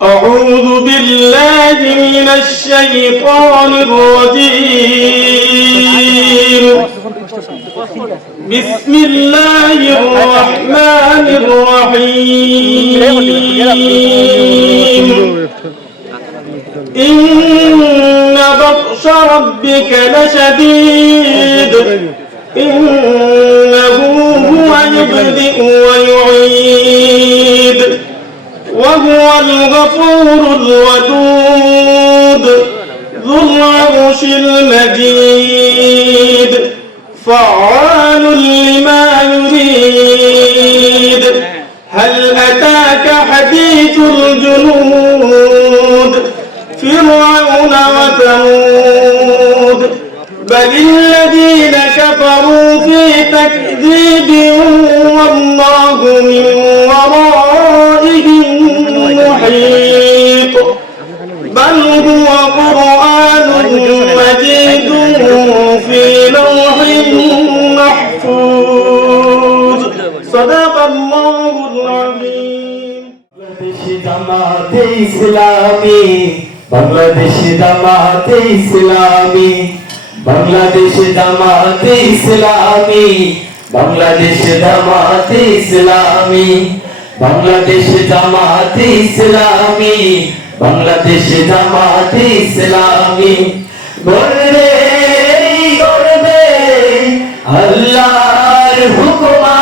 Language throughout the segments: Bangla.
أعوذ بالله من الشيطان الرجيم. بسم الله الرحمن الرحيم. إن بطش ربك لشديد. إنه هو يبدئ ويعيد. وهو الغفور الودود ذو العرش المجيد فعال لما يريد. هل أتاك حديث الجنود؟ فرعون وثمود. بل الذين كفروا في تكذيب والله من ورائهم বাংলাদেশি জামাতে ইসলামী, বাংলাদেশ জামাতে ইসলামী, বাংলাদেশ জামাতে ইসলামী, বাংলাদেশ জামাতে ইসলামী, বাংলাদেশ জামাতে ইসলামী, বাংলাদেশ জামাতে ইসলামী। গর্বে গর্বে আল্লাহর হুকুমা।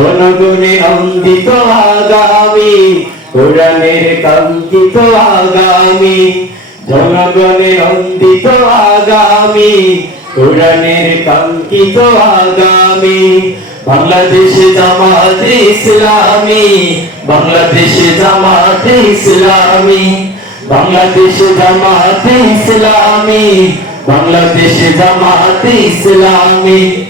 জনগণে অঙ্কিত আগামী? কোরআনের কাঙ্ক্ষিত আগামী। জনগণে অঙ্কিত আগামী? কোরআনের কাঙ্ক্ষিত আগামী। বাংলাদেশ জামাতে ইসলামী। বাংলাদেশ জামাতে ইসলামী। বাংলাদেশ জামাতে ইসলামী। বাংলাদেশ জামাতে ইসলামী।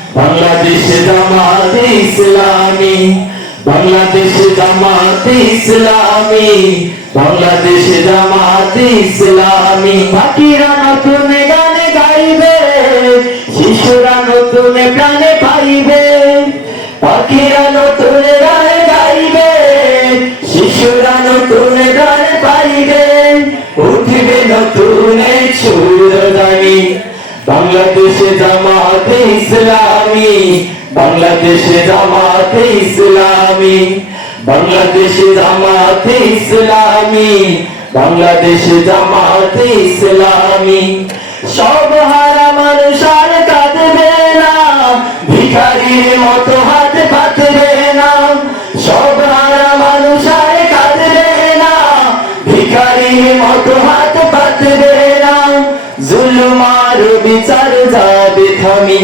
বাংলাদেশ জামাতে ইসলামী, বাংলাদেশ জামাতে ইসলামী, বাংলাদেশ জামাতে ইসলামী। পাখিরা নতুন গানে গাইবে, শিশুরা নতুন প্রাণে পাইবে। পাখিরা নতুন গানে গাইবে, শিশুরা নতুন গান পাইবে। উঠবে নতুন সুরদানি বাংলাদেশে জামাতে ইসলামী। বাংলাদেশে জামাতে ইসলামী বাংলাদেশে জামাতে ইসলামী বাংলাদেশে জামাতে ইসলামী। সব হারা মানুষ আর কাঁদবে না, ভিখারির মতো হাত পাতবে না। সব হারা মানুষ আর কাঁদবে না, ভিখারির মতো হাত পাতবে না। জুলুমার বিচার যাবে থামি।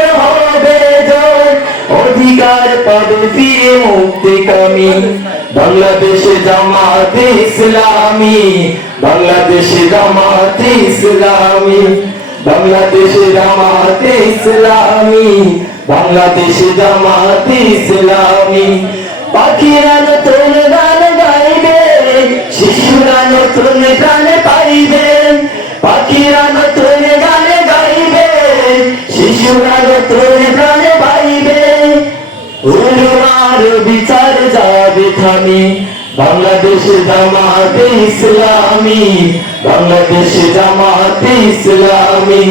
বাংলাদেশে জামাতে ইসলামী, বাংলাদেশে জামাতে ইসলামী, বাংলাদেশে জামাতে ইসলামী, বাংলাদেশে জামাতে ইসলামী। পাখিরা নতুন গান গাইবে, শিশুরা নতুন গান বিচার যাবে থামি। বাংলাদেশ জামাতে ইসলামী, বাংলাদেশ জামাতে ইসলামী,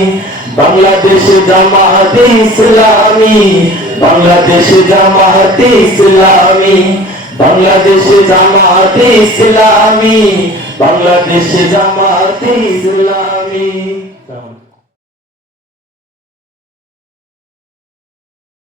বাংলাদেশ জামাতে ইসলামী, বাংলাদেশ জামাতে ইসলামী, বাংলাদেশ জামাতে ইসলামী, বাংলাদেশ জামাতে ইসলামী।